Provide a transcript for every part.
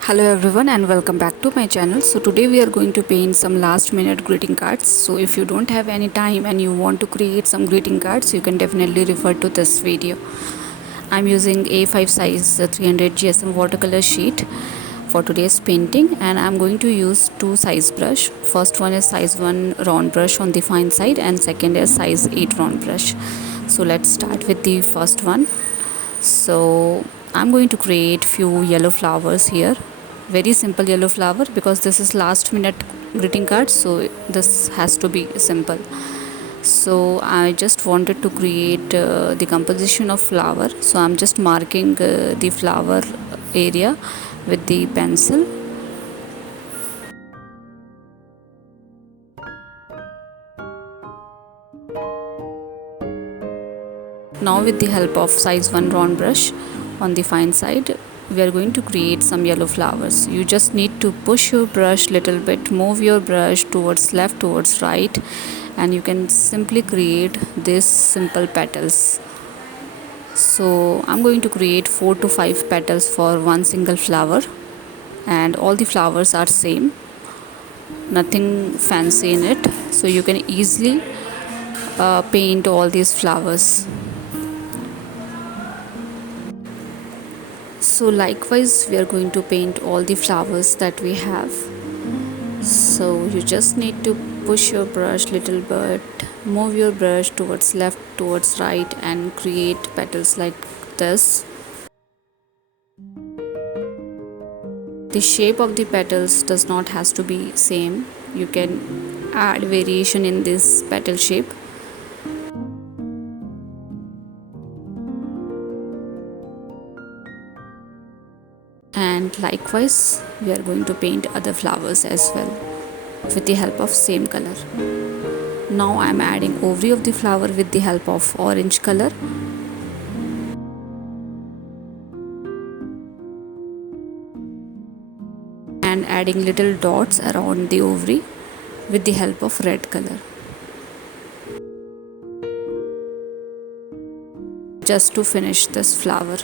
Hello everyone and welcome back to my channel. So today we are going to paint some last minute greeting cards. So if you don't have any time and you want to create some greeting cards, you can definitely refer to this video. I'm using A5 size 300 GSM watercolor sheet for today's painting, and I'm going to use two size brush. First one is size 1 round brush on the fine side and second is size 8 round brush. So let's start with the first one. So I'm going to create few yellow flowers here, very simple yellow flower, because this is last minute greeting card, so this has to be simple. So I just wanted to create the composition of flower, so I'm just marking the flower area with the pencil. Now with the help of size 1 round brush on the fine side, we are going to create some yellow flowers. You just need to push your brush little bit, move your brush towards left, towards right, and you can simply create these simple petals. So I'm going to create 4 to 5 petals for one single flower, and all the flowers are same, nothing fancy in it, so you can easily paint all these flowers. So likewise we are going to paint all the flowers that we have. So you just need to push your brush little bit, move your brush towards left, towards right, and create petals like this. The shape of the petals does not has to be same. You can add variation in this petal shape. And likewise we are going to paint other flowers as well with the help of same color. Now I am adding ovary of the flower with the help of orange color. And adding little dots around the ovary with the help of red color, just to finish this flower.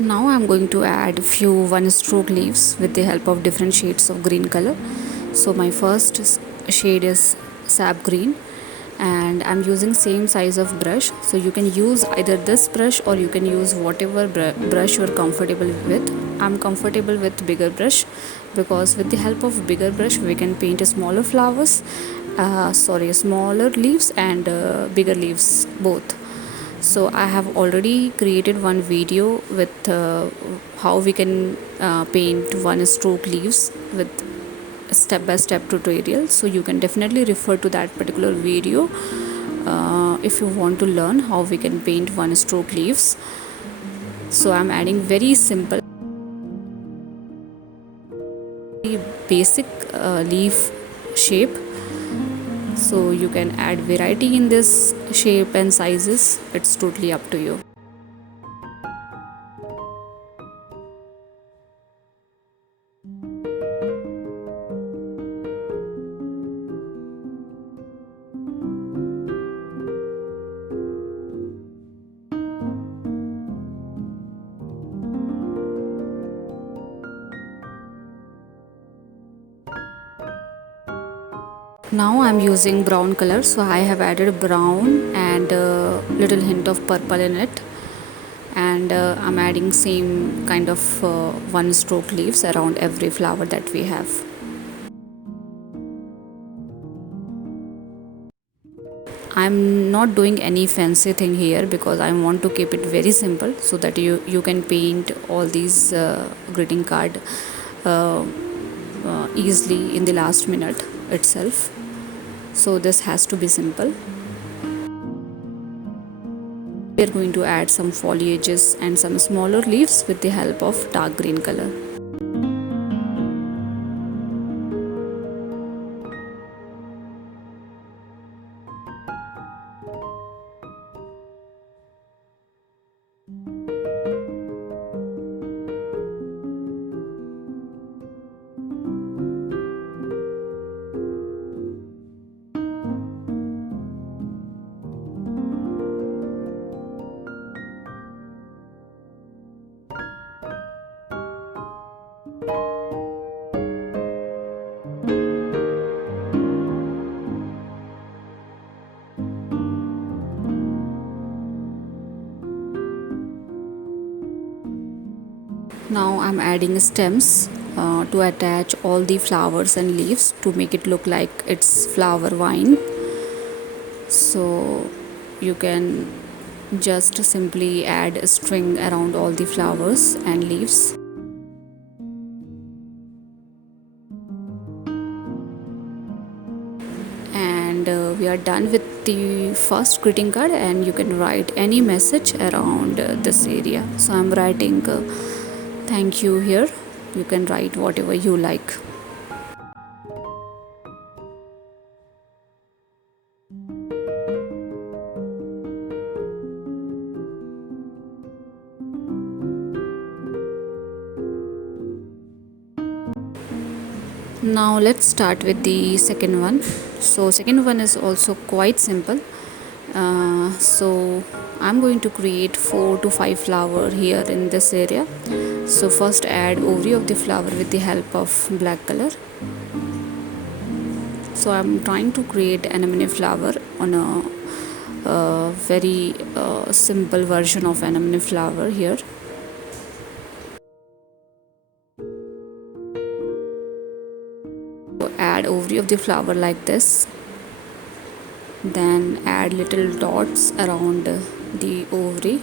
Now I'm going to add few one stroke leaves with the help of different shades of green color. So my first shade is Sap Green, and I'm using same size of brush, so you can use either this brush or you can use whatever brush you're comfortable with. I'm comfortable with bigger brush because with the help of bigger brush we can paint smaller flowers, smaller leaves and bigger leaves both. So I have already created one video with how we can paint one stroke leaves with step-by-step tutorial, so you can definitely refer to that particular video if you want to learn how we can paint one stroke leaves. So I'm adding very simple basic leaf shape, so you can add variety in this shape and sizes. It's totally up to you. Now I'm using brown color, so I have added brown and a little hint of purple in it, and I'm adding same kind of one stroke leaves around every flower that we have. I'm not doing any fancy thing here because I want to keep it very simple so that you can paint all these greeting card easily in the last minute itself. So this has to be simple. We are going to add some foliages and some smaller leaves with the help of dark green color. Now I'm adding stems to attach all the flowers and leaves to make it look like it's flower vine. So you can just simply add a string around all the flowers and leaves. And we are done with the first greeting card, and you can write any message around this area. So I'm writing thank you here. You can write whatever you like. Now let's start with the second one. So second one is also quite simple. So I'm going to create 4 to 5 flower here in this area. So first add ovary of the flower with the help of black color. So I'm trying to create anemone flower on a very simple version of anemone flower here. So add ovary of the flower like this, then add little dots around the ovary.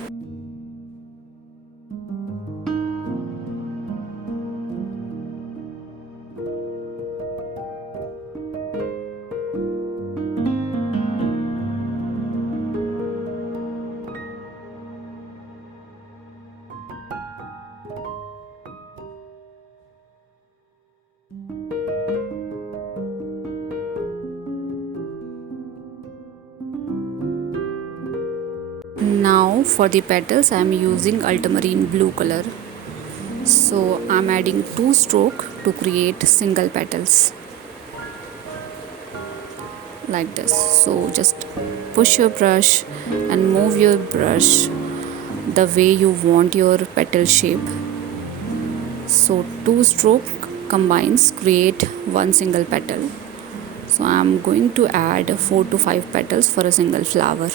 Now for the petals I am using ultramarine blue color. So I am adding 2 stroke to create single petals like this. So just push your brush and move your brush the way you want your petal shape. So 2 stroke combines create one single petal. So I am going to add 4 to 5 petals for a single flower.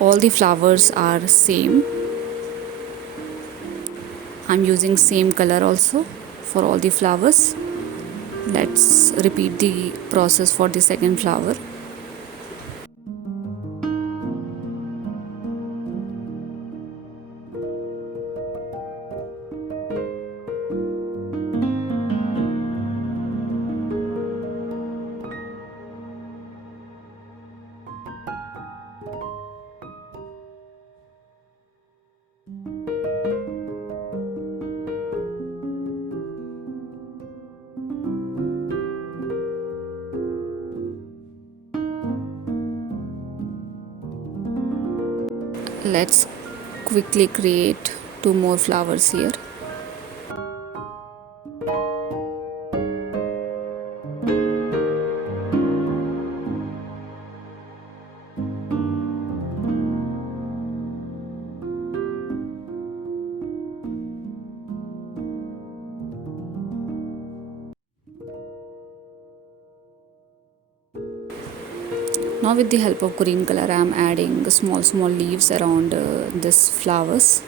All the flowers are same. I'm using same color also for all the flowers. Let's repeat the process for the second flower. Let's quickly create 2 more flowers here. Now with the help of green color I am adding small leaves around this flowers.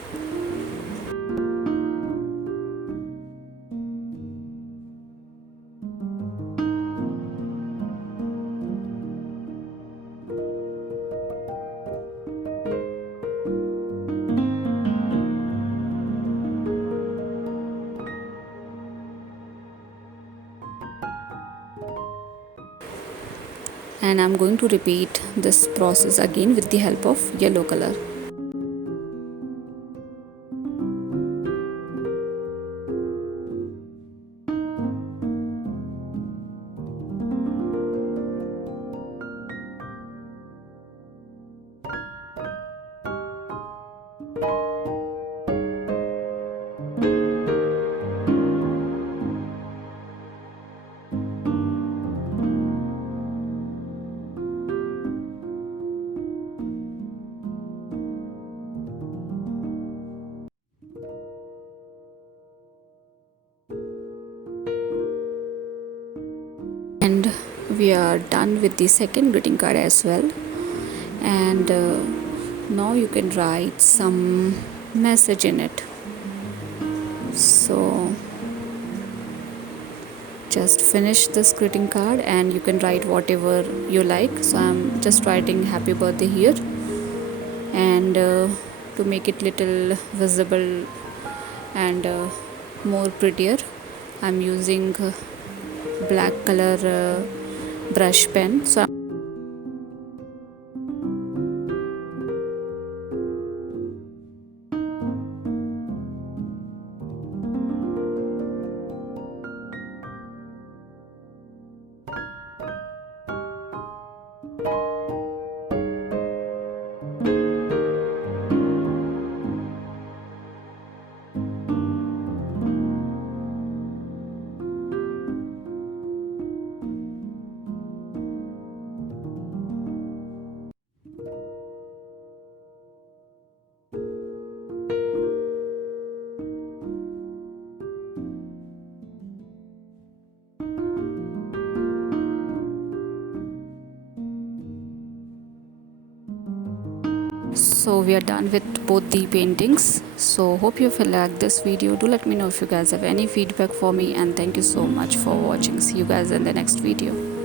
and I'm going to repeat this process again with the help of yellow color. And we are done with the second greeting card as well, and now you can write some message in it. So just finish this greeting card and you can write whatever you like. So I'm just writing happy birthday here, and to make it little visible and more prettier, I'm using black color brush pen. So we are done with both the paintings. So hope you feel like this video. Do let me know if you guys have any feedback for me, and thank you so much for watching. See you guys in the next video.